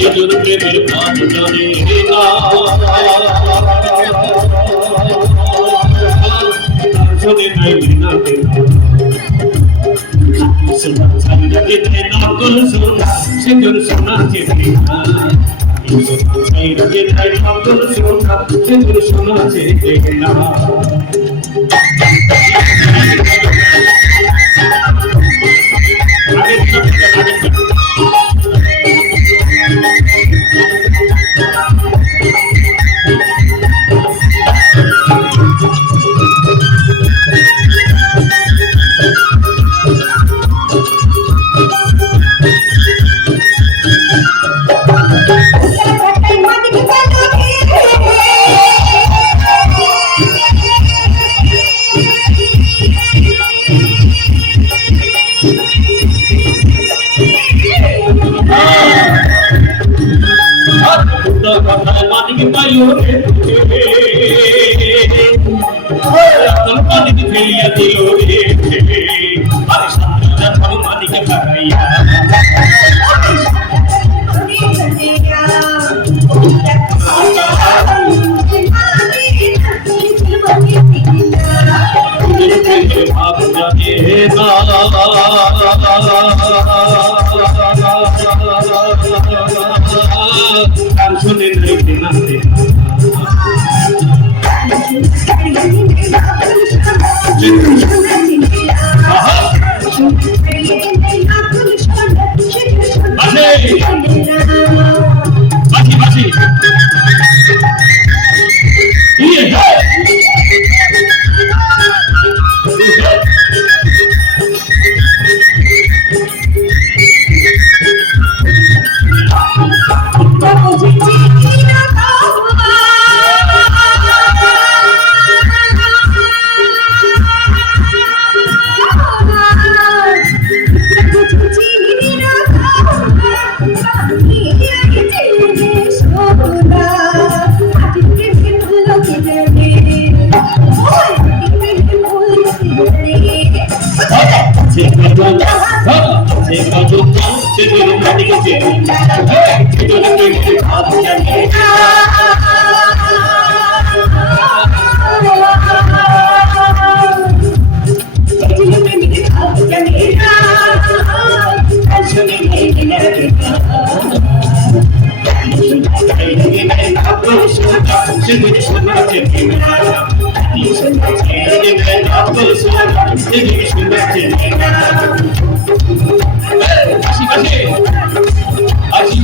এজন্য প্রেমের ভাব জানে না তার জন্য নাই না সোনা ছাইরা গেলে নকল সোনা সেজন্য সোনা চেনে না ছাইরা গেলে নকল সোনা সেজন্য সোনা চেনে না মানিক পাইলো রে তোর মানিক ফেলিয়া দিল রে আরে সামনে যাও মানিক খাইয়া ভাব জানে না গান শুনে নাইতে নাচতে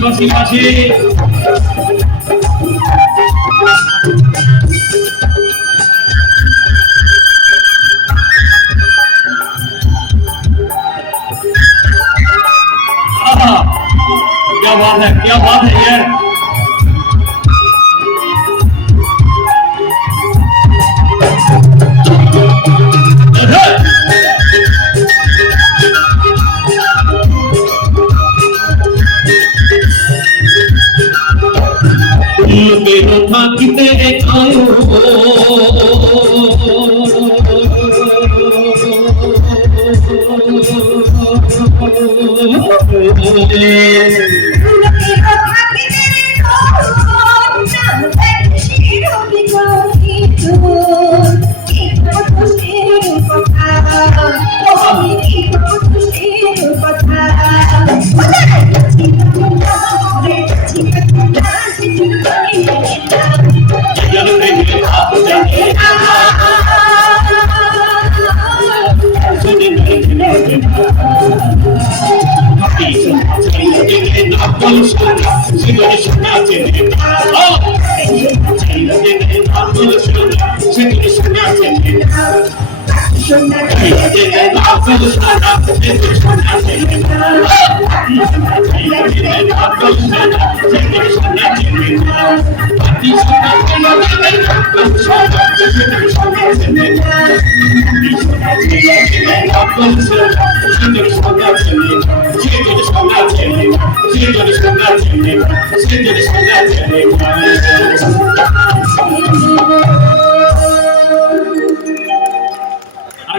বাসি বাসি क्या बात है यार मेरो थाकी तेरे आयो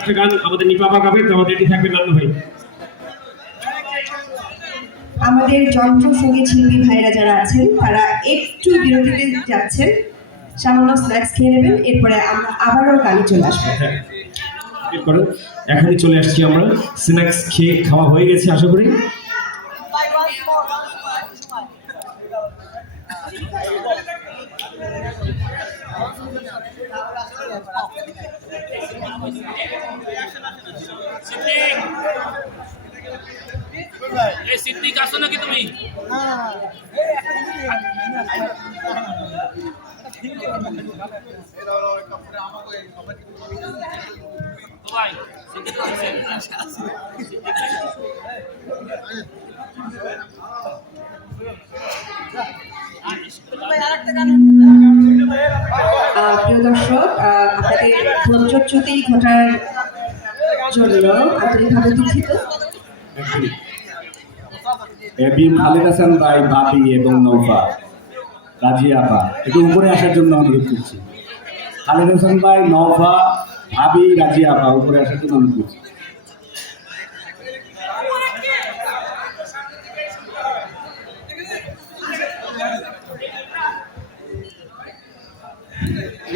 আরেকটা গান আমাদের নিপাপা গাবে, তো আমাদের এটি থাকবে নান্নু ভাই। আমাদের যন্ত্র সঙ্গীত শিল্পী ভাইরা যারা আছেন তারা একটু বিরতিতে যাচ্ছেন, সামান্য স্ন্যাক্স খেয়ে নেবেন, এরপরে আমরা আবারও গানে চলে আসবো। এরপরে এখনই চলে আসছি আমরা, স্ন্যাক্স খেয়ে খাওয়া হয়ে গেছে আশা করি। সিদ্দিক আসো নাকি তুমি? প্রিয় দর্শক, আপনাদের ধৈর্যচ্যুতি ঘটার জন্য আন্তরিকভাবে দুঃখিত। এবি খালেদ হাসান ভাই, ভাবি এবং নৌফা, রাজি আপা একটু উপরে আসার জন্য অনুরোধ করছি। খালেদ হাসান ভাই, নৌফা, ভাবি, রাজি আপা উপরে আসার জন্য অনুরোধ করছি।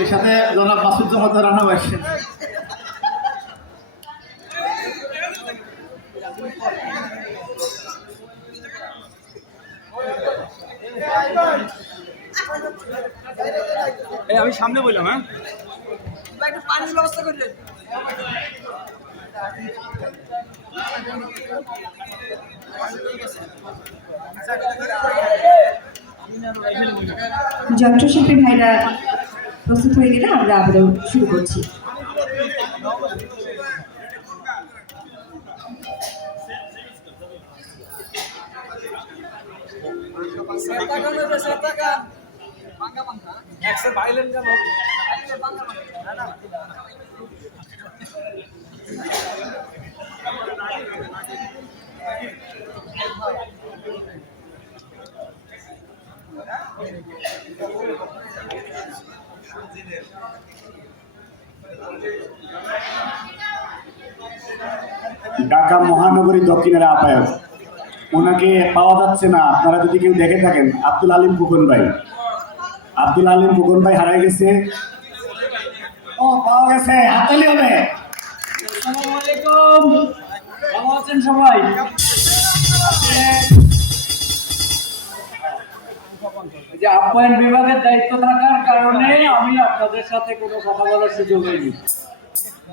এর সাথে জনাব মাসুদ জামাত রানা আসছেন। আমি সামনে বললাম, হ্যাঁ একটু পানির ব্যবস্থা করলেন। যন্ত্রশিল্পী ভাইরা প্রস্তুত হয়ে গেলে আমরা আবারও শুরু করছি। ঢাকা মহানগরী দক্ষিণের আহ্বায়ক, ওনাকে পাওয়া যাচ্ছে না। আপনারা যদি কেউ দেখে থাকেন, আব্দুল আলিম ফুকন ভাই, আব্দুল আলিম ফুকন ভাই হারাই গেছে। ও পাওয়া গেছে, হাততালি হবে। আসসালামু আলাইকুম, ভালো আছেন সবাই? যে আহ্বায়ন বিভাগের দায়িত্ব থাকার কারণে আমি আপনাদের সাথে কোনো কথা বলার সুযোগ হয়নি।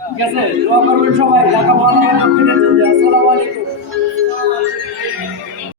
ঠিক আছে, দোয়া করবেন সবাই। ঢাকা মহানগর দক্ষিণের জন্য। আসসালামু আলাইকুম।